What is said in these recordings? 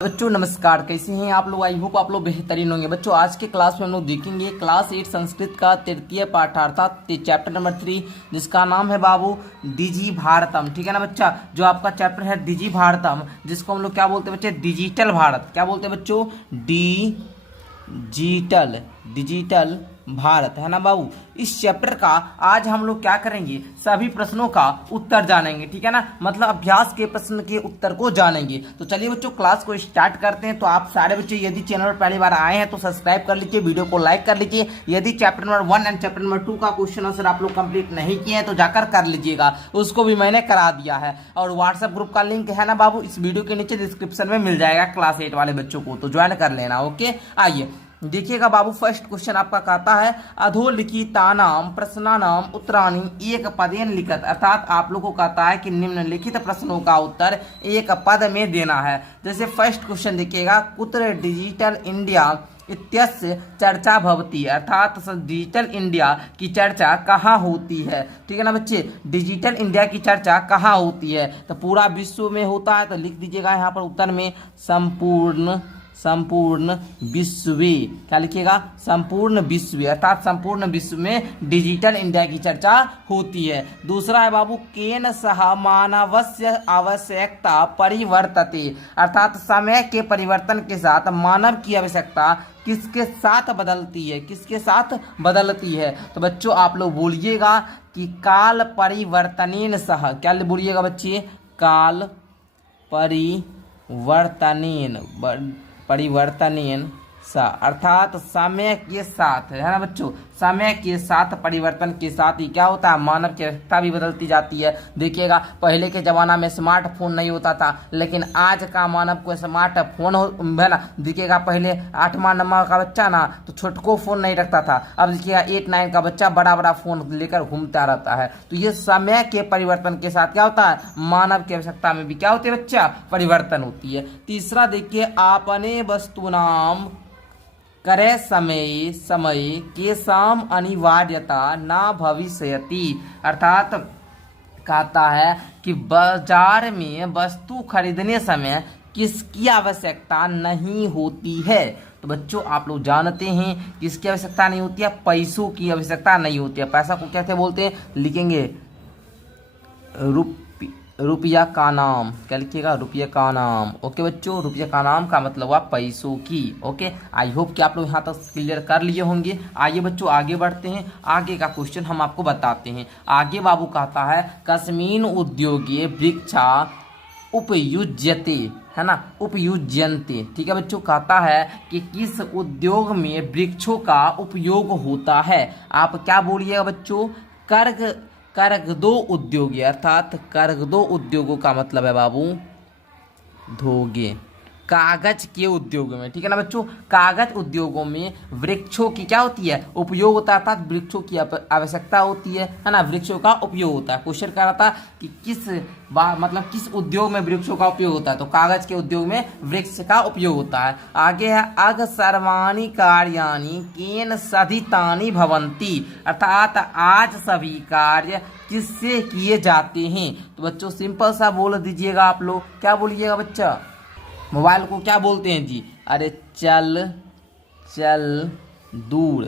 बच्चों नमस्कार, कैसे हैं आप लोग। आई होप आप लोग बेहतरीन होंगे। बच्चों आज के क्लास में हम लोग देखेंगे क्लास 8 संस्कृत का तृतीय पाठ अर्थात चैप्टर नंबर 3, जिसका नाम है बाबू डिजी भारतम। ठीक है ना बच्चा, जो आपका चैप्टर है डिजी भारतम, जिसको हम लोग क्या बोलते हैं बच्चे, डिजिटल भारत। क्या बोलते हैं बच्चों, डिजिटल भारत, है ना बाबू। इस चैप्टर का आज हम लोग क्या करेंगे, सभी प्रश्नों का उत्तर जानेंगे। ठीक है ना, मतलब अभ्यास के प्रश्न के उत्तर को जानेंगे। तो चलिए बच्चों क्लास को स्टार्ट करते हैं। तो आप सारे बच्चे यदि चैनल पर पहली बार आए हैं तो सब्सक्राइब कर लीजिए, वीडियो को लाइक कर लीजिए। यदि chapter number 1 and chapter number 2 का क्वेश्चन आंसर आप लोग कंप्लीट नहीं किए हैं तो जाकर कर लीजिएगा, उसको भी मैंने करा दिया है। और व्हाट्सएप ग्रुप का लिंक है ना बाबू, इस वीडियो के नीचे डिस्क्रिप्शन में मिल जाएगा। क्लास 8 वाले बच्चों को तो ज्वाइन कर लेना। ओके, आइए देखिएगा बाबू, फर्स्ट क्वेश्चन आपका कहता है अधोलिखितानाम प्रश्नानाम उत्तराणि एक पदेन लिखत। अर्थात आप लोग को कहता है कि निम्नलिखित प्रश्नों का उत्तर एक पद में देना है। जैसे फर्स्ट क्वेश्चन देखिएगा, कुत्र डिजिटल इंडिया इत्यस्य चर्चा भवती। अर्थात डिजिटल इंडिया की चर्चा कहाँ होती है। ठीक है ना बच्चे, डिजिटल इंडिया की चर्चा कहाँ होती है, तो पूरा विश्व में होता है। तो लिख दीजिएगा यहाँ पर उत्तर में संपूर्ण विश्व। क्या लिखिएगा, संपूर्ण विश्व, अर्थात संपूर्ण विश्व में डिजिटल इंडिया की चर्चा होती है। दूसरा है बाबू, केन सह मानवस्य आवश्यकता परिवर्तते। अर्थात समय के परिवर्तन के साथ मानव की आवश्यकता किसके साथ बदलती है, किसके साथ बदलती है। तो बच्चों आप लोग बोलिएगा कि काल परिवर्तनेन सह। क्या बोलिएगा बच्चे, काल परिवर्तनेन सा, अर्थात समय के साथ, है ना बच्चों, समय के साथ परिवर्तन के साथ ही क्या होता है, मानव की आवश्यकता भी बदलती जाती है। देखिएगा पहले के जमाना में स्मार्टफोन नहीं होता था, लेकिन आज का मानव को स्मार्टफोन है ना। देखिएगा पहले 8वां नंबर का बच्चा ना तो छोटको फोन नहीं रखता था, अब देखिएगा 8-9 का बच्चा बड़ा बड़ा फोन लेकर घूमता रहता है। तो ये समय के परिवर्तन के साथ क्या होता है, मानव की आवश्यकता में भी क्या होती है बच्चा, परिवर्तन होती है। तीसरा देखिए, आपने वस्तुनाम करे समय के साम अनिवार्यता ना भविष्यति। अर्थात कहता है कि बाजार में वस्तु खरीदने समय किसकी आवश्यकता नहीं होती है। तो बच्चों आप लोग जानते हैं किसकी आवश्यकता नहीं होती है, पैसों की आवश्यकता नहीं होती है। पैसा को क्या बोलते हैं, लिखेंगे रुपया का नाम। क्या लिखिएगा, रुपये का नाम। ओके बच्चों, रुपये का नाम का मतलब हुआ पैसों की। ओके, आई होप कि आप लोग यहाँ तक क्लियर कर लिए होंगे। आइए बच्चों आगे बढ़ते हैं, आगे का क्वेश्चन हम आपको बताते हैं। आगे बाबू कहता है कस्मिन उद्योगे वृक्षा उपयुज्यते, है ना, उपयुज्यन्ते। ठीक है बच्चों, कहता है कि किस उद्योग में वृक्षों का उपयोग होता है। आप क्या बोलिएगा बच्चों, करगदो उद्योगी। अर्थात करगदो उद्योगों का मतलब है बाबू धोगे, कागज के उद्योग में। ठीक है ना बच्चों, कागज उद्योगों में वृक्षों की क्या होती है, उपयोग होता है, अर्थात वृक्षों की आवश्यकता होती है ना, वृक्षों का उपयोग होता है। क्वेश्चन कर रहा था कि मतलब किस उद्योग में वृक्षों का उपयोग होता है, तो कागज के उद्योग में वृक्ष का उपयोग होता है। आगे है अग सर्वाणि कार्याणि केन साधितानि भवन्ति। अर्थात आज सभी कार्य किससे किए जाते हैं। तो बच्चों सिंपल सा बोल दीजिएगा आप लोग, क्या बोलिएगा बच्चा, मोबाइल को क्या बोलते हैं जी, अरे चल दूर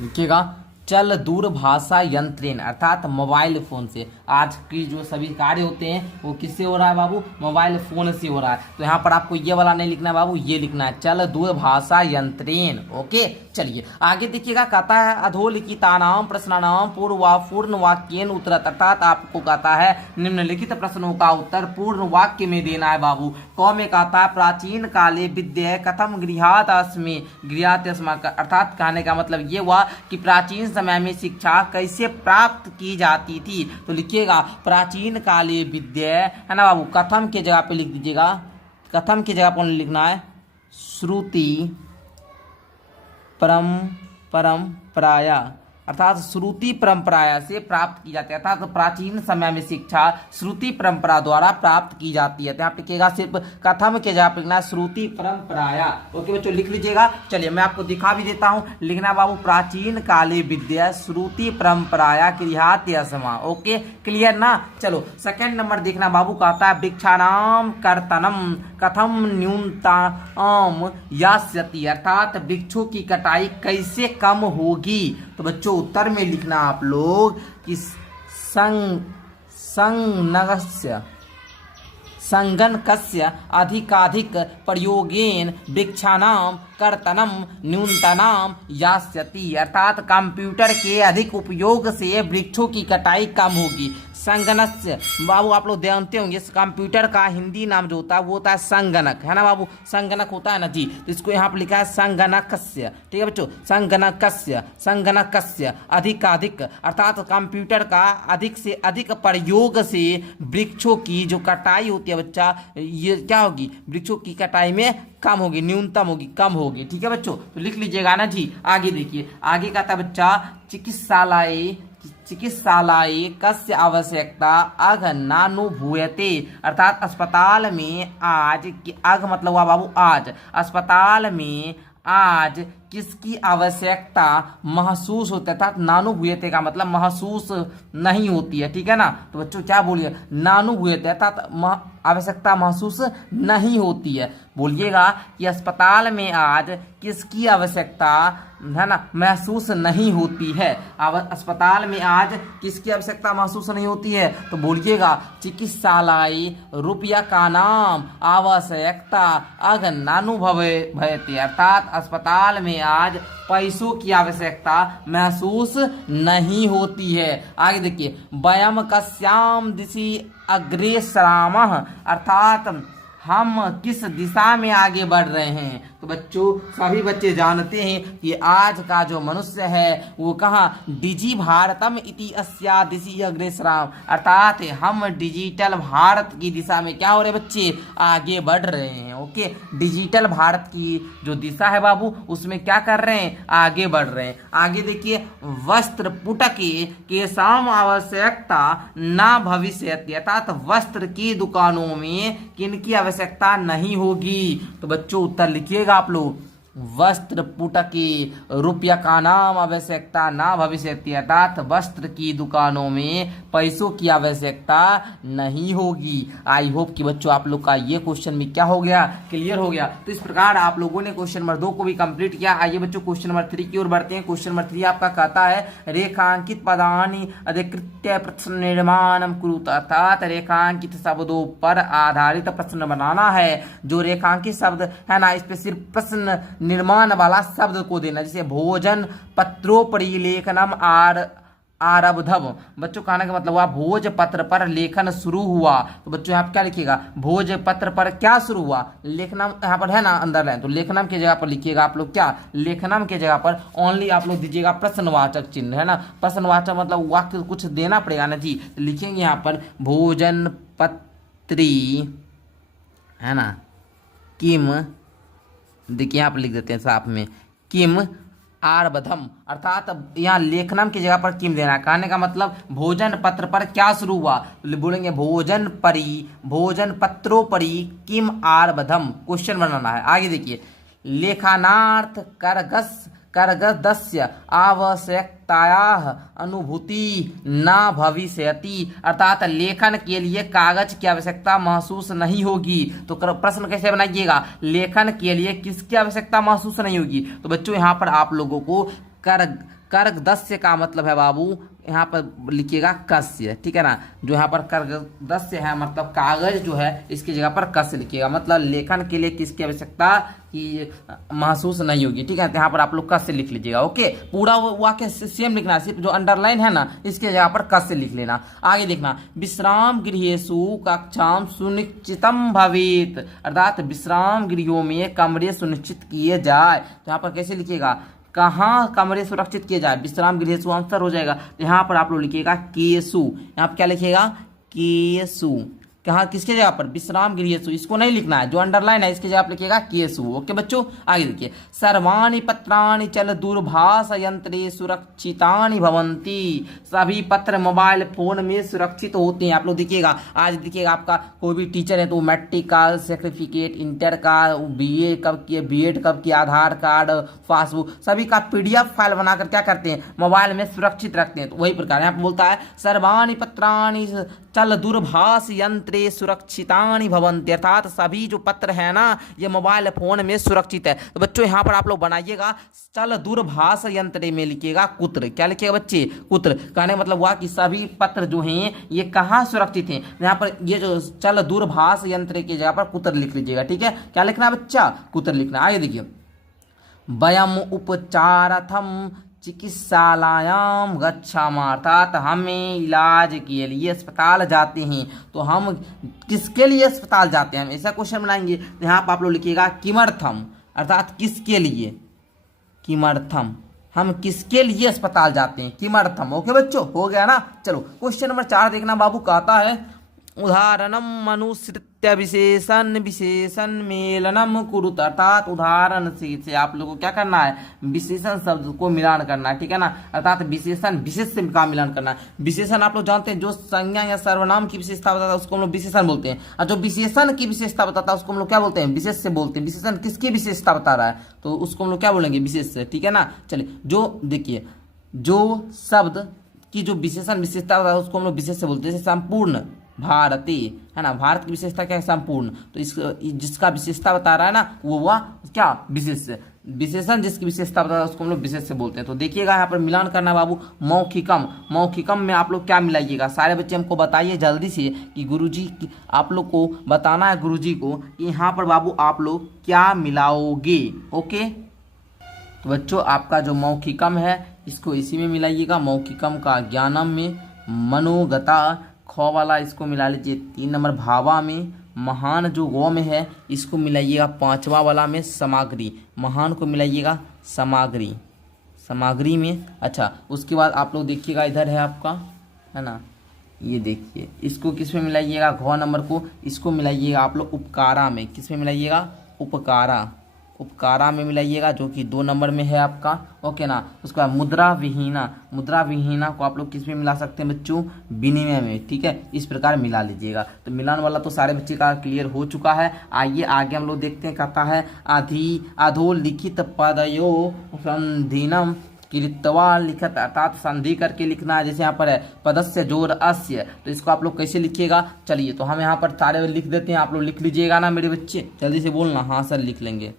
लिखिएगा, चल दूरभाषा यंत्रेन। अर्थात मोबाइल फोन से आज की जो सभी कार्य होते हैं वो किससे हो रहा है बाबू, मोबाइल फोन से हो रहा है। तो यहाँ पर आपको ये वाला नहीं लिखना है बाबू, ये लिखना है चल दूरभाषा यंत्रेन। ओके चलिए आगे देखिएगा, कहता है अधोलिखितानाम प्रश्नानाम पूर्ण वाक्येन उत्तरत। अर्थात आपको कहता है निम्नलिखित प्रश्नों का उत्तर पूर्ण वाक्य में देना है बाबू। कौ में कहता है प्राचीन काले विद्या कथम गृहात अस्मि। अर्थात कहने का मतलब ये हुआ कि प्राचीन समय में शिक्षा कैसे प्राप्त की जाती थी। तो लिखिएगा प्राचीन काले विद्या, है ना बाबू, कथम के जगह पे लिख दीजिएगा, कथम की जगह पर लिखना है श्रुति परंपराया अर्थात श्रुति परंपरा से प्राप्त की जाती है, अर्थात प्राचीन समय में शिक्षा श्रुति परंपरा द्वारा प्राप्त की जाती है। तो यहाँ पे लिखिएगा सिर्फ कथम के जगह पे लिखना श्रुति परंपराया। ओके बच्चों लिख लीजिएगा। चलिए मैं आपको दिखा भी देता हूँ, लिखना बाबू प्राचीन काले विद्या श्रुति परंपराया क्रियात्यसमा। ओके क्लियर ना। चलो सेकंड नंबर देखना बाबू, कहता है वृक्षाणाम कर्तनम कथम न्यूनतम यास्यति, अर्थात वृक्षों की कटाई कैसे कम होगी। तो बच्चों उत्तर में लिखना आप लोग कि संगणकस्य अधिकाधिक प्रयोगेन वृक्षाणाम कर्तनम न्यूनतम यास्यति, अर्थात कंप्यूटर के अधिक उपयोग से वृक्षों की कटाई कम होगी। संगणक बाबू आप लोग जानते होंगे कंप्यूटर का हिंदी नाम जो होता है वो होता है संगणक, है ना बाबू, संगणक होता है ना जी। तो इसको यहाँ पर लिखा है संगणकस्य। ठीक है बच्चों, संगणकस्य अधिकाधिक, अर्थात कंप्यूटर का अधिक से अधिक प्रयोग से वृक्षों की जो कटाई होती है बच्चा, ये क्या होगी, वृक्षों की कटाई में कम होगी, न्यूनतम होगी, कम होगी। ठीक है बच्चों, तो लिख लीजिएगा ना जी। आगे देखिए, आगे का था बच्चा चिकित्सालय कस्य आवश्यकता अघ नानुभूयते, अर्थात अस्पताल में आज, अघ मतलब हुआ बाबू आज, अस्पताल में आज किसकी आवश्यकता महसूस होती है, अर्थात नानुभूयते का मतलब महसूस नहीं होती है। ठीक है ना। तो बच्चों क्या बोलिए, नानुभूयते अर्थात आवश्यकता महसूस नहीं होती है। बोलिएगा कि अस्पताल में आज किसकी आवश्यकता, है ना, महसूस नहीं होती है। अस्पताल में आज किसकी आवश्यकता महसूस नहीं होती है, तो बोलिएगा चिकित्सालय रुपया का नाम आवश्यकता अघ नानुभूयते, अर्थात अस्पताल में आज पैसों की आवश्यकता महसूस नहीं होती है। आगे देखिए, वयम कस्याम दिशि अग्रेसरामः, अर्थात हम किस दिशा में आगे बढ़ रहे हैं। तो बच्चों सभी बच्चे जानते हैं कि आज का जो मनुष्य है वो कहाँ, डिजी भारतम इति अस्या दिशि अग्रेसराम, अर्थात हम डिजिटल भारत की दिशा में क्या हो रहे बच्चे, आगे बढ़ रहे हैं। ओके, डिजिटल भारत की जो दिशा है बाबू उसमें क्या कर रहे हैं, आगे बढ़ रहे हैं। आगे देखिए, वस्त्र पुटके के साम आवश्यकता ना भविष्यति, अर्थात वस्त्र की दुकानों में किनकी आवश्यकता नहीं होगी। तो बच्चों उत्तर लिखिएगा आप लोग, वस्त्र पुटके रुपया का नाम आवश्यकता ना भविष्यति, अर्थात वस्त्र की दुकानों में पैसों की आवश्यकता नहीं होगी। आई होप कि बच्चों आप लोग का ये क्वेश्चन में क्या हो गया, क्लियर हो गया। तो इस प्रकार आप लोगों ने क्वेश्चन नंबर 2 को भी कंप्लीट किया। आइए बच्चों क्वेश्चन नंबर 3 की ओर बढ़ते हैं। क्वेश्चन नंबर 3 आपका कहता है रेखांकित पदानि अधिकृत्य प्रश्न निर्माणम कुरुत, अर्थात रेखांकित शब्दों पर आधारित प्रश्न बनाना है। जो रेखांकित शब्द है ना, इस पे सिर्फ प्रश्न निर्माण वाला शब्द को देना, जैसे भोजन पत्रोपरि लेखनम आरब्धम, बच्चों कहने का मतलब हुआ भोज पत्र पर लेखन शुरू हुआ। तो बच्चों यहाँ क्या लिखिएगा, भोज पत्र पर क्या शुरू हुआ, लेखनम यहाँ पर है ना अंदर लाइन, तो लेखनम की जगह पर लिखिएगा आप लोग क्या, लेखनम की जगह पर ओनली आप लोग दीजिएगा प्रश्नवाचक चिन्ह, है ना। प्रश्नवाचक मतलब वाक्य कुछ देना पड़ेगा ना जी। तो लिखेंगे यहाँ पर भोजन पत्री, है ना, किम, देखिए यहाँ पर लिख देते हैं साथ में, किम आरब्धम, अर्थात यहाँ लेखनम की जगह पर किम देना। कहने का मतलब भोजन पत्र पर क्या शुरू हुआ, तो बोलेंगे भोजन पत्रोपरि किम आरब्धम, क्वेश्चन बनाना है। आगे देखिए, लेखनार्थ करगस्य आवश्यकतायाः अनुभूति ना भविष्यति, अर्थात लेखन के लिए कागज की आवश्यकता महसूस नहीं होगी। तो प्रश्न कैसे बनाइएगा, लेखन के लिए किसकी आवश्यकता महसूस नहीं होगी। तो बच्चों यहाँ पर आप लोगों को करगदस्य का मतलब है बाबू, यहाँ पर लिखिएगा कस्य, ठीक है ना। जो यहाँ पर करगदस्य है मतलब कागज जो है, इसकी जगह पर कस्य लिखिएगा, मतलब लेखन के लिए किसकी आवश्यकता की महसूस नहीं होगी। ठीक है, तो यहाँ पर आप लोग कस्य लिख लीजिएगा। ओके, पूरा वाक्य सेम लिखना, सिर्फ जो अंडरलाइन है ना इसके जगह पर कस्य लिख लेना। आगे देखना, विश्राम गृहेषु कक्षाम सुनिश्चितम भवेत, अर्थात विश्राम गृहों में कमरे सुनिश्चित किए जाए। तो यहाँ पर कैसे लिखिएगा, कहाँ कमरे सुरक्षित किए जाए, विश्राम गृहेषु आंसर हो जाएगा। तो यहाँ पर आप लोग लिखिएगा केसु, यहाँ पर क्या लिखिएगा, केसु, कहाँ किसके जगह पर, विश्राम गृहेषु, इसको नहीं लिखना है, जो अंडरलाइन है इसकी जगह आप लिखिएगा केसु। ओके बच्चों, आगे देखिए, सर्वाणि पत्राणि चल दूरभाष यंत्रे सुरक्षितानि भवन्ति, सभी पत्र मोबाइल फोन में सुरक्षित होते हैं। आप लोग देखिएगा, आज देखिएगा आपका कोई भी टीचर है तो मैट्रिक का सर्टिफिकेट, इंटर का, बीए कब किए, बीएड कब किया, आधार कार्ड, पासबुक, सभी का पीडीएफ फाइल बनाकर क्या करते हैं, मोबाइल में सुरक्षित रखते हैं। तो वही प्रकार यहाँ पे बोलता है सर्वाणि पत्राणि चल दूरभाष यंत्रे सुरक्षितानि भवन्ति, अर्थात सभी जो पत्र है ना ये मोबाइल फोन में सुरक्षित है। तो बच्चों यहाँ पर आप लोग बनाइएगा, चल दूरभाष यंत्रे में लिखिएगा कुत्र, क्या लिखिएगा बच्चे, कुत्र। कहने मतलब हुआ कि सभी पत्र जो हैं ये कहाँ सुरक्षित हैं, यहाँ पर ये जो चल दूरभाष यंत्र की जगह पर कुत्र लिख लीजिएगा। ठीक है, क्या लिखना है बच्चा, कुत्र लिखना। आगे देखिए, वयम उपचारार्थम चिकित्सालयाम गच्छामः, अर्थात हमें इलाज के लिए अस्पताल जाते हैं। तो हम किसके लिए अस्पताल जाते हैं, हम ऐसा क्वेश्चन बनाएंगे। तो यहाँ पर आप लोग लिखिएगा किमर्थम, अर्थात किसके लिए, किमर्थम, हम किसके लिए अस्पताल जाते हैं, किमर्थम। ओके बच्चों, हो गया ना। चलो क्वेश्चन नंबर 4 देखना बाबू, कहता है उदाहरणम मनुसृत्य विशेषण विशेषण मेलनम कुरुत, अर्थात उदाहरण से आप लोगों को क्या करना है, विशेषण शब्द को मिलान करना है। ठीक है ना, अर्थात विशेषण विशेष से का मिलान करना है। विशेषण आप लोग जानते हैं जो संज्ञा या सर्वनाम की विशेषता बताता है उसको हम लोग विशेषण बोलते हैं, और जो विशेषण की विशेषता बताता है उसको हम लोग क्या बोलते हैं, विशेष से बोलते हैं। विशेषण किसकी विशेषता बता रहा है तो उसको हम लोग क्या बोलेंगे, विशेष से। ठीक है ना, चलिए, जो देखिए जो शब्द की जो विशेषण विशेषता बताता है उसको हम लोग विशेष से बोलते हैं। जैसे संपूर्ण भारतीय है ना, भारत की विशेषता क्या है, संपूर्ण। तो इस जिसका विशेषता बता रहा है ना वो हुआ क्या, विशेष। विशेषण जिसकी विशेषता बता रहा है उसको हम लोग विशेष से बोलते हैं। तो देखिएगा यहाँ पर मिलान करना बाबू, मौखिकम, मौखिकम में आप लोग क्या मिलाइएगा, सारे बच्चे हमको बताइए जल्दी से कि गुरुजी आप लोग को बताना है गुरुजी को कि यहाँ पर बाबू आप लोग क्या मिलाओगे। ओके, तो बच्चों आपका जो मौखिकम है इसको इसी में मिलाइएगा, मौखिकम का ज्ञानम में, मनोगता ख वाला इसको मिला लीजिए 3 नंबर, भावा में, महान जो गौ में है इसको मिलाइएगा 5वां वाला में, सामग्री, महान को मिलाइएगा सामग्री, सामग्री में। अच्छा, उसके बाद आप लोग देखिएगा इधर है आपका है ना, ये देखिए इसको किस में मिलाइएगा, घ नंबर को इसको मिलाइएगा आप लोग उपकारा में, किस में मिलाइएगा, उपकारा, उपकारा में मिलाइएगा जो कि 2 नंबर में है आपका। ओके ना, उसके बाद मुद्रा विहीना, मुद्रा विहीना को आप लोग किस में मिला सकते हैं बच्चों, विनिमय में। ठीक है, इस प्रकार मिला लीजिएगा। तो मिलान वाला तो सारे बच्चे का क्लियर हो चुका है। आइए आगे हम लोग देखते हैं, कहता है अधोलिखित पदयो संधिनम कृत्वा लिखत, अर्थात संधि करके लिखना है। जैसे यहाँ पर है पदस्य जोर अस्य, तो इसको आप लोग कैसे लिखिएगा, चलिए तो हम यहाँ पर सारे लिख देते हैं, आप लोग लिख लीजिएगा ना मेरे बच्चे, जल्दी से बोलना, हाँ सर लिख लेंगे,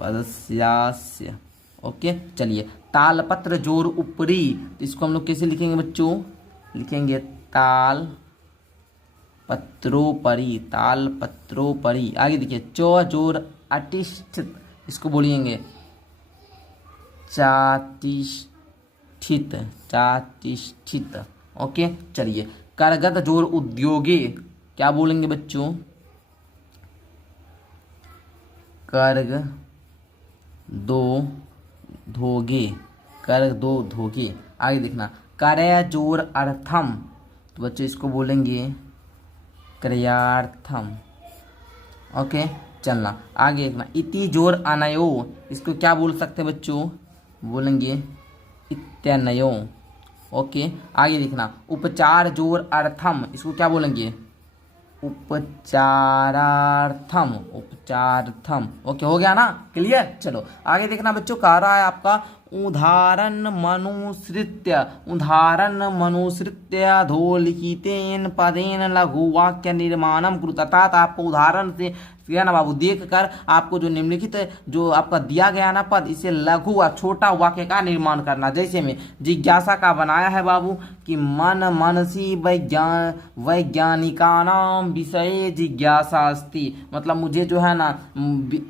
पदस्यास्य। ओके, चलिए, तालपत्र जोर ऊपरी, तो इसको हम लोग कैसे लिखेंगे बच्चों, लिखेंगे ताल पत्रोपरि, ताल पत्रोपरि। आगे देखिए, चौ जोर अटिष्ठित, इसको बोलिएंगे चातिष्ठित, चातिष्ठित। ओके, चलिए, करगत जोर उद्योगे, क्या बोलेंगे बच्चों, कर्ग दो धोगे, कर दो धोगे। आगे देखना, करय जोर अर्थम, तो बच्चों इसको बोलेंगे क्रयार्थम। ओके, चलना आगे देखना, इति जोर अनयो, इसको क्या बोल सकते हैं बच्चों, बोलेंगे इत्यनयो। ओके, आगे देखना, उपचार जोर अर्थम, इसको क्या बोलेंगे, उपचारार्थम, उपचारार्थम। ओके, हो गया ना, क्लियर। चलो आगे देखना बच्चों, कह रहा है आपका उदाहरण मनुसृत्य, उदाहरण मनुसृत्य अधोलिखितेन पदेन लघु वाक्य निर्माणम कुरुत, अर्थात आपको उदाहरण से है ना बाबू देख कर आपको जो निम्नलिखित जो आपका दिया गया ना पद, इसे लघु व छोटा वाक्य का निर्माण करना। जैसे में जिज्ञासा का बनाया है बाबू कि मन मनसी वैज्ञानिकानाम विषय जिज्ञासा अस्ति, मतलब मुझे जो है ना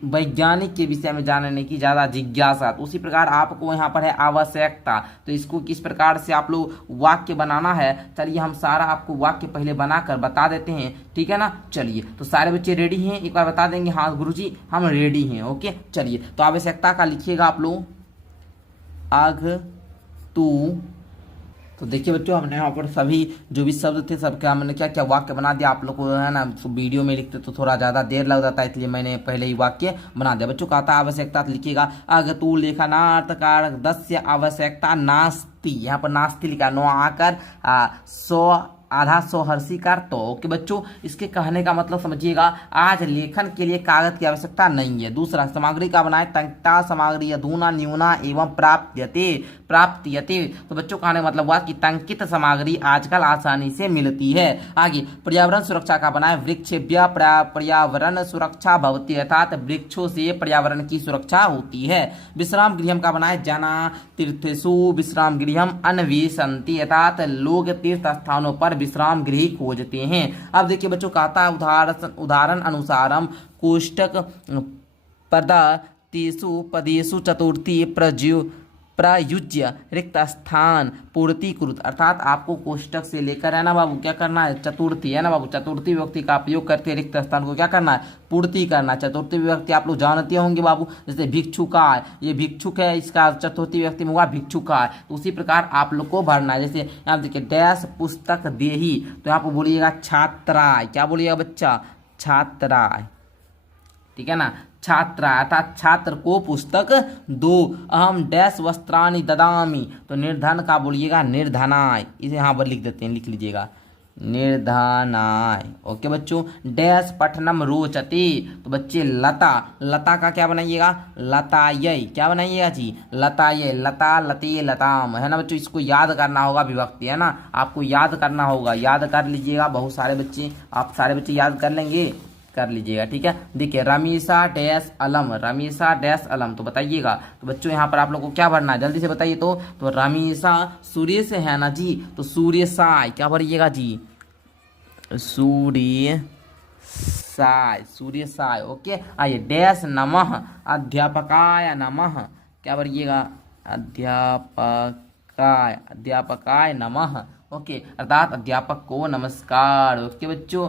वैज्ञानिक के विषय में जानने की ज़्यादा जिज्ञासा। तो उसी प्रकार आपको यहाँ पर है आवश्यकता, तो इसको किस प्रकार से आप लोग वाक्य बनाना है, चलिए हम सारा आपको वाक्य पहले बनाकर बता देते हैं। ठीक है ना, चलिए तो सारे बच्चे रेडी हैं, एक बार बता देंगे हाँ गुरुजी हम रेडी हैं। ओके, चलिए तो आवश्यकता का लिखिएगा आप लोग, अघ तू तो देखिए बच्चों, हमने यहाँ पर सभी जो भी शब्द थे सबके हमने क्या क्या वाक्य बना दिया। आप लोग को है ना वीडियो में लिखते तो थोड़ा ज़्यादा देर लग जाता है, इसलिए मैंने पहले ही वाक्य बना दिया। बच्चों कहता आवश्यकता लिखिएगा अगतु लेखनार्थ कारक दस्य आवश्यकता नास्ति। यहाँ पर नास्ति लिखा, नो आकर सो आधा सौ हर्षी कार तो। ओके बच्चों, इसके कहने का मतलब समझिएगा, आज लेखन के लिए कागज की आवश्यकता नहीं है। दूसरा, सामग्री का बनाए तंकता सामग्री अधूना न्यूना एवं प्राप्यते। तो बच्चों कहने का मतलब हुआ कि तंकित सामग्री आजकल आसानी से मिलती है। आगे, पर्यावरण सुरक्षा का बनाए वृक्षेभ्य पर्यावरण सुरक्षा भवती, अर्थात वृक्षों से पर्यावरण की सुरक्षा होती है। विश्राम गृहम का बनाए जना तीर्थेषु विश्राम गृहम अन्वेषन्ति, अर्थात लोग तीर्थ स्थानों पर विश्राम गृह खोजते हैं। अब देखिए बच्चों, कहता उदाहरण अनुसारम कोष्टक पदातिषु पदेषु चतुर्थी प्रयुज्य रिक्त स्थान पूर्ति कुरुत, अर्थात आपको कोष्टक से लेकर है ना बाबू क्या करना है, चतुर्थी है ना बाबू, चतुर्थी विभक्ति का उपयोग करते रिक्त स्थान को क्या करना है, पूर्ति करना। चतुर्थी विभक्ति आप लोग जानते होंगे बाबू, जैसे भिक्षुकाय, ये भिक्षुक है, इसका चतुर्थी विभक्ति में हुआ भिक्षुकाय। तो उसी प्रकार आप लोग को भरना है। जैसे यहाँ देखिए डैश पुस्तक देही, तो यहाँ पर बोलिएगा छात्राय। क्या बोलिएगा बच्चा, छात्राय, ठीक है ना, छात्रा अर्थात छात्र को पुस्तक दो। अहम डैश वस्त्राणि ददामी, तो निर्धन का बोलिएगा निर्धनाय, इसे यहाँ पर लिख देते हैं, लिख लीजिएगा निर्धनाय। ओके बच्चों, डैश पठनम रोचते, तो बच्चे लता, लता का क्या बनाइएगा, लतायै, क्या बनाइएगा जी, लतायै, लता लते लताम, है ना बच्चों। इसको याद करना होगा, विभक्ति है ना, आपको याद करना होगा, याद कर लीजिएगा। बहुत सारे बच्चे, आप सारे बच्चे याद कर लेंगे, कर लीजिएगा, ठीक है। देखिए रमीशा डैश अलम, रमीशा डैश अलम, तो बताइएगा। तो बच्चों यहाँ पर आप लोग को क्या भरना है, जल्दी से बताइए। तो रमीशा सूर्य से है ना जी, तो सूर्य साय, क्या भरिएगा जी, सूर्य साय, सूर्य साय। ओके, आइए डैश नमः अध्यापकाय नमः, क्या भरिएगा, अध्यापकाय नमः। ओके, अर्थात अध्यापक को नमस्कार। ओके बच्चों,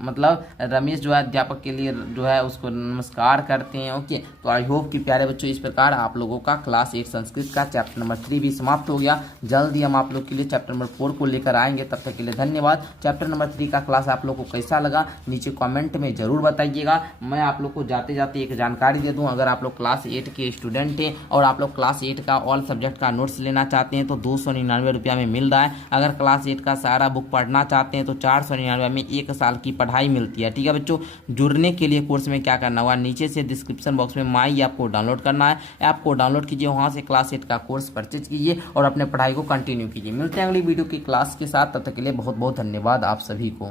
मतलब रमेश जो है अध्यापक के लिए जो है उसको नमस्कार करते हैं। ओके, तो आई होप कि प्यारे बच्चों इस प्रकार आप लोगों का क्लास 8 संस्कृत का चैप्टर नंबर 3 भी समाप्त हो गया। जल्दी हम आप लोग के लिए चैप्टर नंबर 4 को लेकर आएंगे, तब तक के लिए धन्यवाद। चैप्टर नंबर 3 का क्लास आप लोग को कैसा लगा नीचे कॉमेंट में जरूर बताइएगा। मैं आप लोग को जाते जाते एक जानकारी दे दूँ, अगर आप लोग क्लास 8 के स्टूडेंट हैं और आप लोग क्लास 8 का ऑल सब्जेक्ट का नोट्स लेना चाहते हैं तो 299 रुपया में मिल रहा है। अगर क्लास 8 का सारा बुक पढ़ना चाहते हैं तो 499 में 1 साल की पढ़ाई मिलती है, ठीक है बच्चों। जुड़ने के लिए कोर्स में क्या करना होगा, नीचे से डिस्क्रिप्शन बॉक्स में माई ऐप को डाउनलोड करना है, ऐप को डाउनलोड कीजिए, वहां से क्लास 8 का कोर्स परचेज कीजिए और अपने पढ़ाई को कंटिन्यू कीजिए। मिलते हैं अगली वीडियो की क्लास के साथ, तब तक के लिए बहुत बहुत धन्यवाद आप सभी को।